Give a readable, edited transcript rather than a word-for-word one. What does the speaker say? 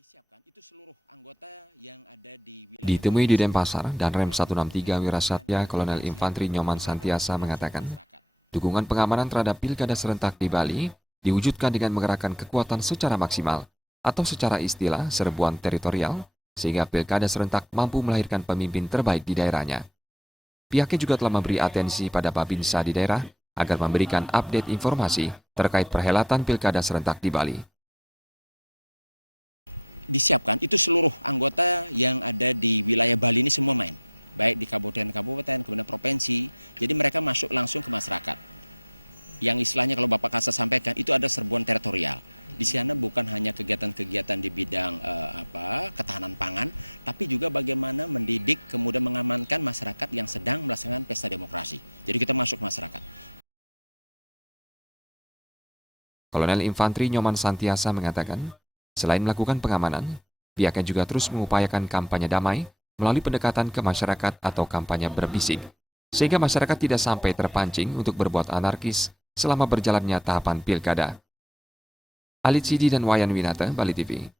Disiapkan itu seluruh anggota yang ada di wilayah Ditemui di Denpasar, dan Rem 163 Wirasatya Kolonel Infantri Nyoman Santiasa mengatakan, dukungan pengamanan terhadap pilkada serentak di Bali diwujudkan dengan mengerahkan kekuatan secara maksimal atau secara istilah serbuan teritorial, sehingga pilkada serentak mampu melahirkan pemimpin terbaik di daerahnya. Pihaknya juga telah memberi atensi pada Babinsa di daerah agar memberikan update informasi terkait perhelatan pilkada serentak di Bali. disiapkan itu seluruh anggota yang ada di wilayah Bali ini semua main, baik di kabupaten, kemudian provinsi. Jadi mereka masuk langsung ke masyarakat. Yang istilahnya kalau Bapak Kasat sampaikan itu ada serbuan teritorial. Di sana bukan hanya kegiatan-kegiatan di bidang ketahanan pangan, tapi juga bagaimana mendidik kemudian mengamankan masyarakat yang sedang melaksanakan pesta demokrasi. Jadi kita masuk ke masyarakat. Kolonel Infantri Nyoman Santiasa mengatakan, selain melakukan pengamanan, pihaknya juga terus mengupayakan kampanye damai melalui pendekatan ke masyarakat atau kampanye berbisik, sehingga masyarakat tidak sampai terpancing untuk berbuat anarkis selama berjalannya tahapan pilkada. Alit Sidi dan Wayan Winata, Bali TV.